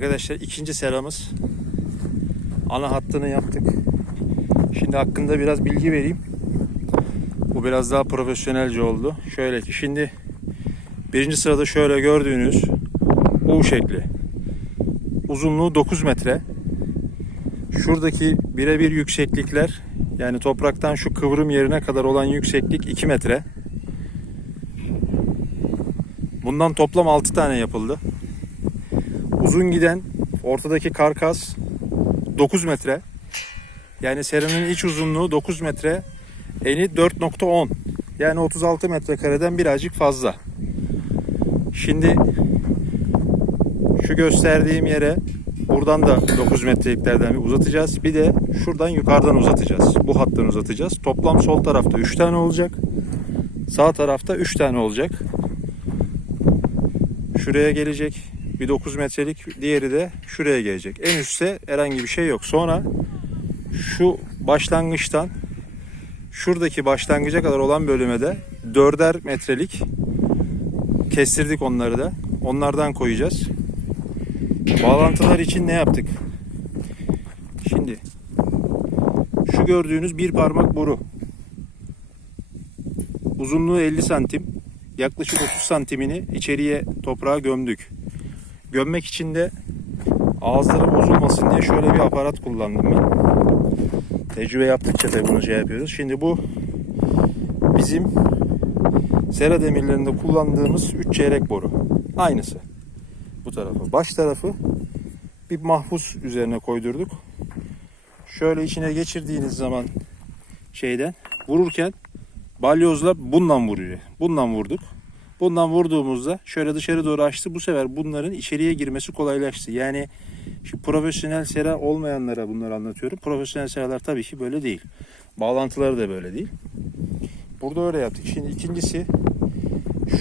Arkadaşlar ikinci seramız. Ana hattını yaptık. Şimdi hakkında biraz bilgi vereyim. Bu biraz daha profesyonelce oldu. Şöyle ki şimdi birinci sırada şöyle gördüğünüz U şekli. Uzunluğu 9 metre. Şuradaki birebir yükseklikler yani topraktan şu kıvrım yerine kadar olan yükseklik 2 metre. Bundan toplam 6 tane yapıldı. Uzun giden ortadaki karkas 9 metre. Yani seranın iç uzunluğu 9 metre. Eni 4.10. Yani 36 metrekareden birazcık fazla. Şimdi şu gösterdiğim yere buradan da 9 metreliklerden bir uzatacağız. Bir de şuradan yukarıdan uzatacağız. Bu hattan uzatacağız. Toplam sol tarafta 3 tane olacak. Sağ tarafta 3 tane olacak. Şuraya gelecek. Bir 9 metrelik. Diğeri de şuraya gelecek. En üstte herhangi bir şey yok. Sonra şu başlangıçtan şuradaki başlangıca kadar olan bölüme de 4'er metrelik kestirdik onları da. Onlardan koyacağız. Bağlantılar için ne yaptık? Şimdi şu gördüğünüz bir parmak boru. Uzunluğu 50 santim. Yaklaşık 30 santimini içeriye toprağa gömdük. Gömmek için de ağızları bozulmasın diye şöyle bir aparat kullandım ben. Tecrübe yaptıkça tabii bunu şey yapıyoruz. Şimdi bu bizim sera demirlerinde kullandığımız 3 çeyrek boru. Aynısı. Bu tarafı. Baş tarafı bir mahpus üzerine koydurduk. Şöyle içine geçirdiğiniz zaman şeyden vururken balyozla bundan vuruyor. Bundan vurduk. Bundan vurduğumuzda şöyle dışarı doğru açtı. Bu sefer bunların içeriye girmesi kolaylaştı. Yani şu profesyonel sera olmayanlara bunları anlatıyorum. Profesyonel seralar tabii ki böyle değil. Bağlantıları da böyle değil. Burada öyle yaptık. Şimdi ikincisi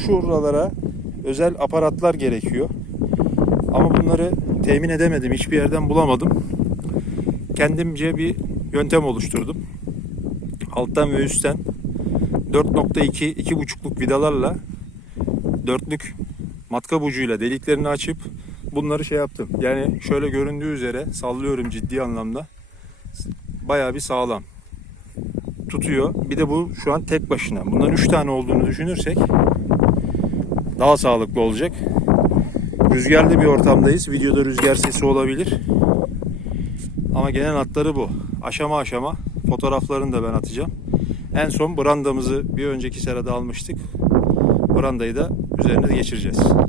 şuralara özel aparatlar gerekiyor. Ama bunları temin edemedim. Hiçbir yerden bulamadım. Kendimce bir yöntem oluşturdum. Alttan ve üstten 4.2 2.5'luk vidalarla dörtlük matkap ucuyla deliklerini açıp bunları şey yaptım. Yani şöyle göründüğü üzere sallıyorum ciddi anlamda. Bayağı bir sağlam. Tutuyor. Bir de bu şu an tek başına. Bundan 3 tane olduğunu düşünürsek daha sağlıklı olacak. Rüzgarlı bir ortamdayız. Videoda rüzgar sesi olabilir. Ama genel hatları bu. Aşama aşama fotoğraflarını da ben atacağım. En son brandamızı bir önceki serada almıştık. Brandayı da üzerine geçireceğiz.